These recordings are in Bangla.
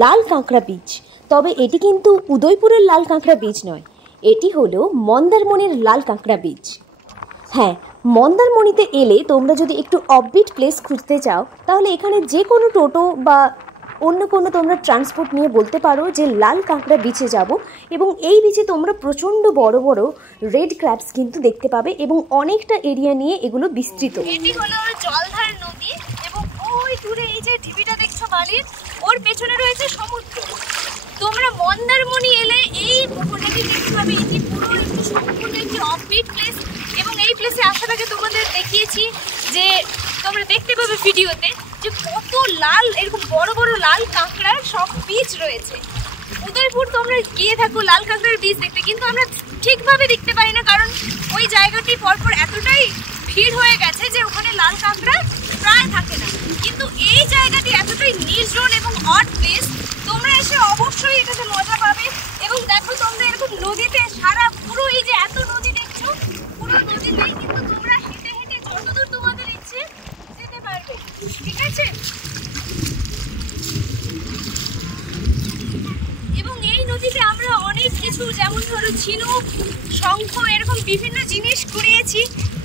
লাল কাঁকড়া বীচ। তবে এটি কিন্তু উদয়পুরের লাল কাঁকড়া বীচ নয়, এটি হলো মন্দারমণির লাল কাঁকড়া বীচ। হ্যাঁ, মন্দারমণিতে এলে তোমরা যদি একটু অফবিট প্লেস খুঁজতে চাও তাহলে এখানে যে কোনো টোটো বা অন্য কোনো তোমরা ট্রান্সপোর্ট নিয়ে বলতে পারো যে লাল কাঁকড়া বিচে যাব, এবং এই বিচে তোমরা প্রচণ্ড বড় বড় রেড ক্র্যাবস কিন্তু দেখতে পাবে এবং অনেকটা এরিয়া নিয়ে এগুলো বিস্তৃত। এটি হলো জলধার নদী এবং ওই দূরে এই যে ঢিবিটা দেখছো বালির, ওর পেছনে রয়েছে সমুদ্র। তোমরা মন্দারমণি এলে এই পুকুরটাকে দেখতে পাবে। এটি পুরো একটু সম্পূর্ণ একটি অফবিট প্লেস এবং এই প্লেসে আসার আগে তোমাদের দেখিয়েছি যে তোমরা দেখতে পাবে ভিডিওতে যে কত লাল এরকম বড় বড় লাল কাঁকড়ার সব বীজ রয়েছে। উদয়পুর তোমরা গিয়ে থাকো লাল কাঁকড়ার বীজ দেখতে, কিন্তু আমরা ঠিকভাবে দেখতে পাই না, কারণ ওই জায়গাটি পরপর এতটাই ভিড় হয়ে গেছে যে ওখানে লাল কাঁকড়া প্রায় থাকে না। কিন্তু এই জায়গাটি এতটাই নির্জন এবং অড প্লেস, তোমরা এসে অবশ্যই এটাতে মজা পাবে। এবং দেখো তোমরা এরকম নদীতে সারা পুরো এই যে এত নদী দেখছো, পুরো নদীতেই কিন্তু তোমরা হেঁটে হেঁটে যতদূর তোমাদের ইচ্ছে যেতে পারবে, ঠিক আছে? এবং এই নদীতে আমরা অনেক কিছু, যেমন ধরো ঝিনুক, শঙ্খ, এরকম বিভিন্ন জিনিস কুড়িয়েছি।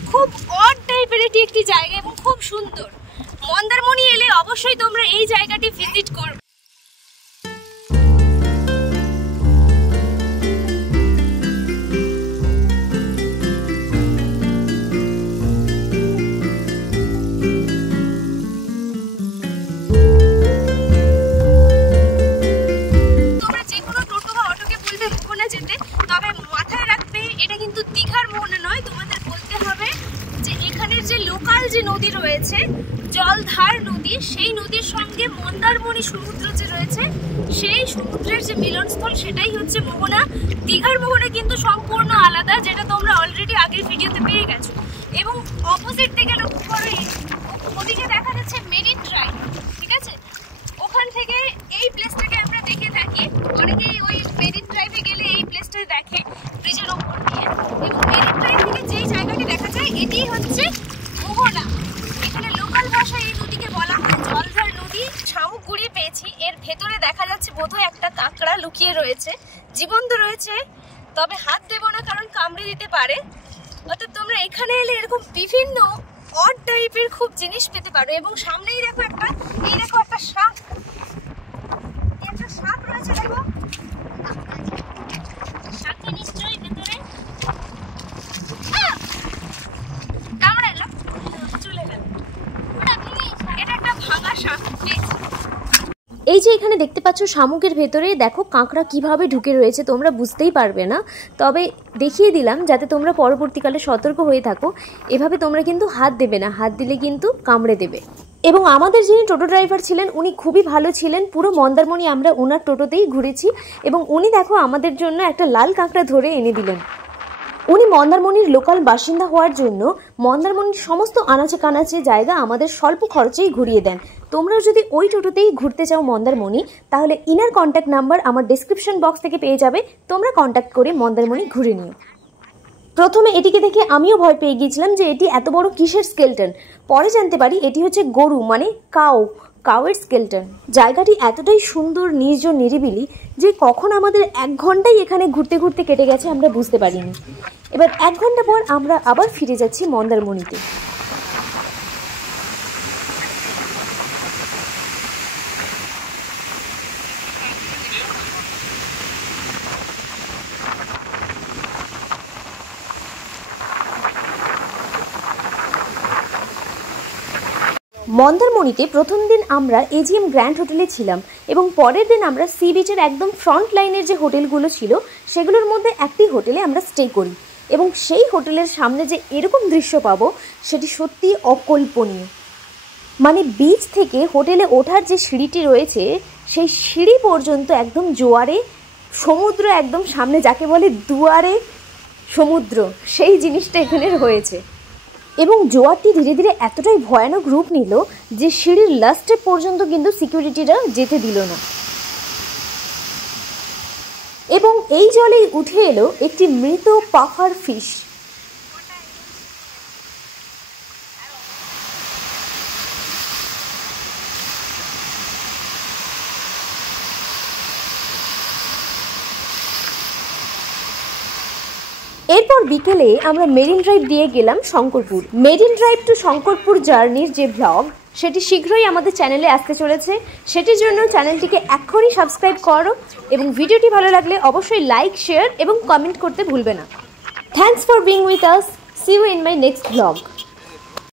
খুব অড টাইপের এটি একটি জায়গা এবং খুব সুন্দর। মন্দারমণি এলে অবশ্যই তোমরা এই জায়গাটি ভিজিট করবে। যে নদী রয়েছে জলধার নদী, সেই নদীর সঙ্গে মন্দারমণি সমুদ্র যে রয়েছে, সেই সমুদ্রের যে মিলনস্থল সেটাই হচ্ছে মোহনা। দীঘার মোহনা কিন্তু সম্পূর্ণ আলাদা, যেটা তোমরা অলরেডি আগের ভিডিওতে পেয়ে গেছো। এবং অপোজিট দিকে লক্ষ্য করো, ওদিকে দেখা যাচ্ছে মেরিন ড্রাইভ, ঠিক আছে? ওখান থেকে এই প্লেসটাকে আমরা দেখে থাকি, অনেকেই ওই মেরিন ড্রাইভে গেলে এই প্লেসটা দেখে ব্রিজের ওপর দিয়ে। এবং মেরিন ড্রাইভ থেকে যেই জায়গাটি দেখা যায় এটি হচ্ছে মোহনা। এখানে লোকাল ভাষায় এই নদীকে বলা হয় জলধার নদী। শামুক গুড়িয়ে পেয়েছি, এর ভেতরে দেখা যাচ্ছে বোধহয় একটা কাঁকড়া লুকিয়ে রয়েছে, জীবন্ত রয়েছে, তবে হাত দেবো না কারণ কামড়ে দিতে পারে। অর্থাৎ তোমরা এখানে এলে এরকম বিভিন্ন অড টাইপের খুব জিনিস পেতে পারো। এবং সামনেই দেখো একটা, এই দেখো একটা শাক, একটা শাক রয়েছে, দেখো শাকে নিশ্চয়ই ভেতরে কামড়ালো, চলে গেল, এটা একটা ভাঙা শাক পেয়েছি। এই যে এখানে দেখতে পাচ্ছ শামুকের ভেতরে দেখো কাঁকড়া কিভাবে ঢুকে রয়েছে, তোমরা বুঝতেই পারবে না, তবে দেখিয়ে দিলাম যাতে তোমরা পরবর্তীকালে সতর্ক হয়ে থাকো। এভাবে তোমরা কিন্তু হাত দেবে না, হাত দিলে কিন্তু কামড়ে দেবে। এবং আমাদের যিনি টোটো ড্রাইভার ছিলেন উনি খুবই ভালো ছিলেন। পুরো মন্দারমণি আমরা ওনার টোটোতেই ঘুরেছি এবং উনি দেখো আমাদের জন্য একটা লাল কাঁকড়া ধরে এনে দিলেন। উনি মন্দারমণির লোকাল বাসিন্দা হওয়ার জন্য মন্দারমণির সমস্ত আনাচে কানাচে জায়গা আমাদের স্বল্প খরচেই ঘুরিয়ে দেন। তোমরাও যদি ওই টোটোতেই ঘুরতে চাও মন্দারমণি, তাহলে ইনার কন্ট্যাক্ট নাম্বার আমার ডেসক্রিপশন বক্স থেকে পেয়ে যাবে, তোমরা কন্ট্যাক্ট করে মন্দারমণি ঘুরে নিও। প্রথমে এটিকে দেখে আমিও ভয় পেয়ে গিয়েছিলাম যে এটি এত বড় কিসের স্কেলটন। পরে জানতে পারি এটি হচ্ছে গরু, মানে কাউয়ের স্কেলটন। জায়গাটি এতটাই সুন্দর, নির্জন, নিরিবিলি যে কখন আমাদের 1 ঘন্টাই এখানে ঘুরতে ঘুরতে কেটে গেছে আমরা বুঝতে পারিনি। এবার 1 ঘন্টা পর আমরা আবার ফিরে যাচ্ছি মন্দারমণিতে। মন্দারমণিতে প্রথম দিন আমরা এজিএম গ্র্যান্ড হোটেলে ছিলাম এবং পরের দিন আমরা সি বিচের একদম ফ্রন্ট লাইনের যে হোটেলগুলো ছিল সেগুলোর মধ্যে একটি হোটেলে আমরা স্টে করি। এবং সেই হোটেলের সামনে যে এরকম দৃশ্য পাবো সেটি সত্যি অকল্পনীয়। মানে বিচ থেকে হোটেলে ওঠার যে সিঁড়িটি রয়েছে সেই সিঁড়ি পর্যন্ত একদম জোয়ারে সমুদ্র, একদম সামনে যাকে বলে দুয়ারে সমুদ্র, সেই জিনিসটা এখানে রয়েছে। এবং জোয়ারটি ধীরে ধীরে এতটাই ভয়ানক রূপ নিল যে সিঁড়ির লাস্ট স্টেপ পর্যন্ত কিন্তু সিকিউরিটিরা যেতে দিল না। এবং এই জলেই উঠে এলো একটি মৃত পাফার ফিশ। এরপর বিকেলে আমরা মেরিন ড্রাইভ দিয়ে গেলাম Shankarpur. Marine drive to Shankarpur জার্নির যে ব্লগ সেটি শীঘ্রই আমাদের চ্যানেলে আসতে চলেছে। সেটির জন্য চ্যানেলটিকে এক্ষুনি সাবস্ক্রাইব করো এবং ভিডিওটি ভালো লাগলে অবশ্যই লাইক, শেয়ার এবং কমেন্ট করতে ভুলবে না। Thanks for being with us. See you in my next blog.